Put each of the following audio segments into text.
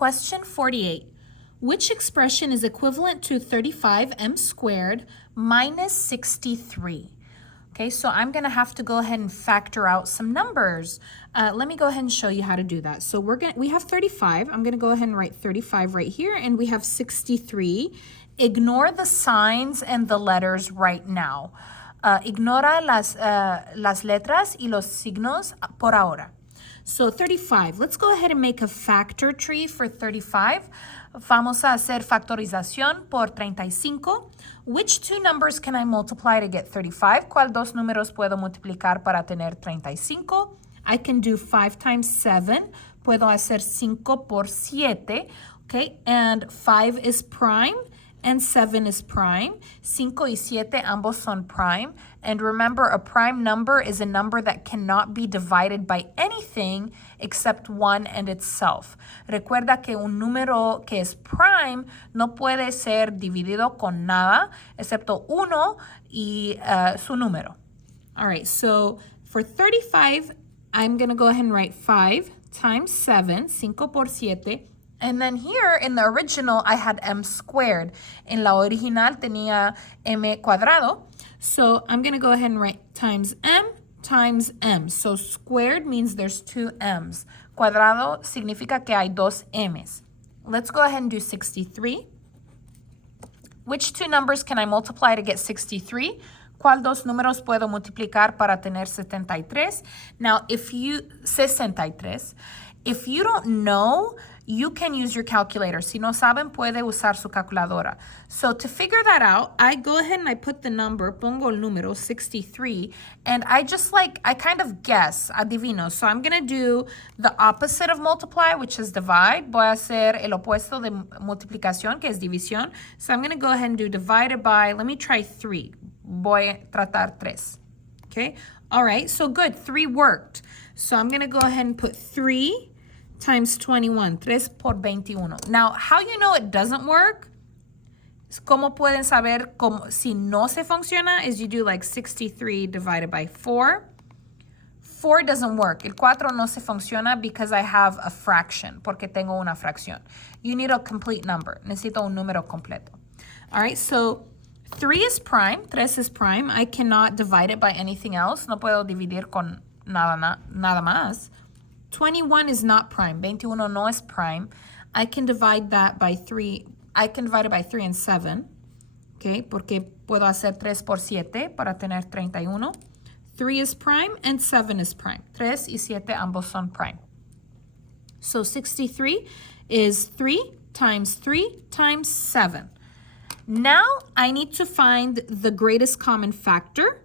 Question 48. Which expression is equivalent to 35m squared minus 63? Okay, so I'm going to have to go ahead and factor out some numbers. Let me go ahead and show you how to do that. So we have 35. I'm going to go ahead and write 35 right here, and we have 63. Ignore the signs and the letters right now. Ignora las letras y los signos por ahora. So 35, let's go ahead and make a factor tree for 35. Vamos a hacer factorización por 35. Which two numbers can I multiply to get 35? ¿Cuál dos números puedo multiplicar para tener 35? I can do 5 times 7. Puedo hacer 5 por 7. Okay, and 5 is prime. And 7 is prime. 5 y 7 ambos son prime. And remember, a prime number is a number that cannot be divided by anything except 1 and itself. Recuerda que un número que es prime no puede ser dividido con nada excepto 1 y su número. All right, so for 35, I'm going to go ahead and write 5 times 7, 5 por 7. And then here in the original, I had m squared. En la original tenía m cuadrado. So I'm going to go ahead and write times m. So squared means there's two m's. Cuadrado significa que hay dos m's. Let's go ahead and do 63. Which two numbers can I multiply to get 63? ¿Cuál dos números puedo multiplicar para tener 73? Now, if you don't know, you can use your calculator. Si no saben, puede usar su calculadora. So to figure that out, I go ahead and I put the number, pongo el número 63, and I kind of guess, adivino. So I'm going to do the opposite of multiply, which is divide. Voy a hacer el opuesto de multiplicación, que es división. So I'm going to go ahead and do divided by, let me try 3. Voy a tratar 3. Okay? All right, so good. 3 worked. So I'm going to go ahead and put 3 times 21, 3 por 21. Now, how you know it doesn't work? ¿Cómo pueden saber si no se funciona? Is you do like 63 divided by 4. 4 doesn't work. El 4 no se funciona because I have a fraction, porque tengo una fracción. You need a complete number. Necesito un número completo. All right, so 3 is prime. 3 is prime. I cannot divide it by anything else. No puedo dividir con nada más. 21 is not prime. 21 no es prime. I can divide that by 3. I can divide it by 3 and 7. Okay, porque puedo hacer 3 por 7 para tener 31. 3 is prime and 7 is prime. 3 y 7 ambos son prime. So 63 is 3 times 7. Now I need to find the greatest common factor.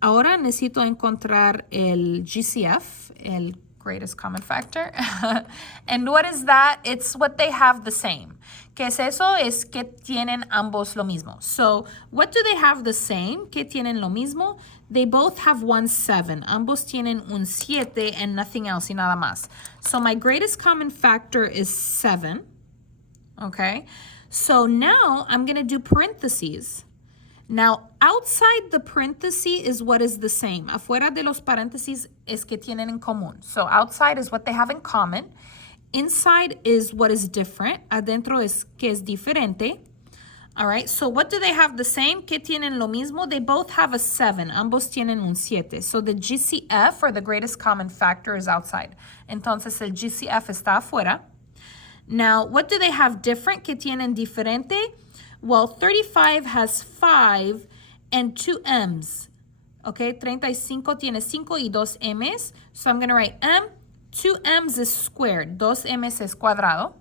Ahora necesito encontrar el GCF, el greatest common factor. And what is that? It's what they have the same. ¿Qué es eso? Es que tienen ambos lo mismo. So what do they have the same? ¿Qué tienen lo mismo? They both have 1 7. Ambos tienen un 7 and nothing else y nada más. So my greatest common factor is 7. Okay? So now I'm going to do parentheses. Now, outside the parenthesis is what is the same. Afuera de los paréntesis es que tienen en común. So outside is what they have in common. Inside is what is different. Adentro es que es diferente. All right, so what do they have the same? ¿Qué tienen lo mismo? They both have a 7. Ambos tienen un 7. So the GCF, or the greatest common factor, is outside. Entonces el GCF está afuera. Now, what do they have different? ¿Qué tienen diferente? Well, 35 has 5 and 2 m's. Okay, 35 tiene 5 y 2 m's. So I'm going to write m. 2 m's is squared. 2 m's es cuadrado.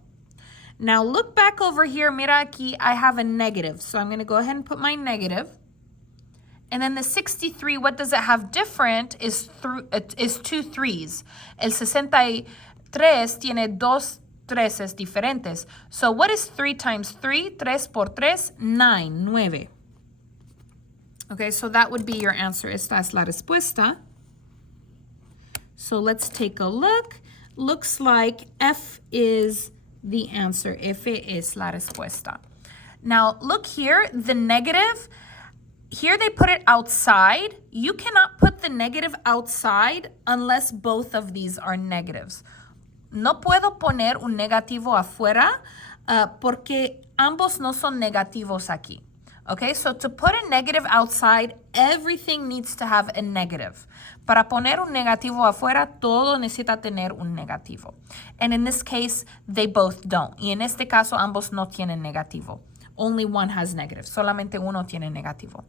Now look back over here. Mira aquí, I have a negative. So I'm going to go ahead and put my negative. And then the 63, what does it have different is 2 3's. El 63 tiene 2 treces diferentes. So what is 3 times 3? 3 por 3, 9. Okay, so that would be your answer. Esta es la respuesta. So let's take a look. Looks like F is the answer. F es la respuesta. Now look here, the negative, here they put it outside. You cannot put the negative outside unless both of these are negatives. no puedo poner un negativo afuera porque ambos no son negativos aquí. Okay, so to put a negative outside, everything needs to have a negative. Para poner un negativo afuera, todo necesita tener un negativo. And in this case, they both don't. Y en este caso, ambos no tienen negativo. Only one has negative. Solamente uno tiene negativo.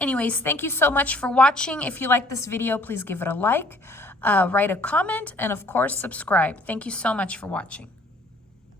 Anyways, thank you so much for watching. If you like this video, please give it a like, write a comment, and of course, subscribe. Thank you so much for watching.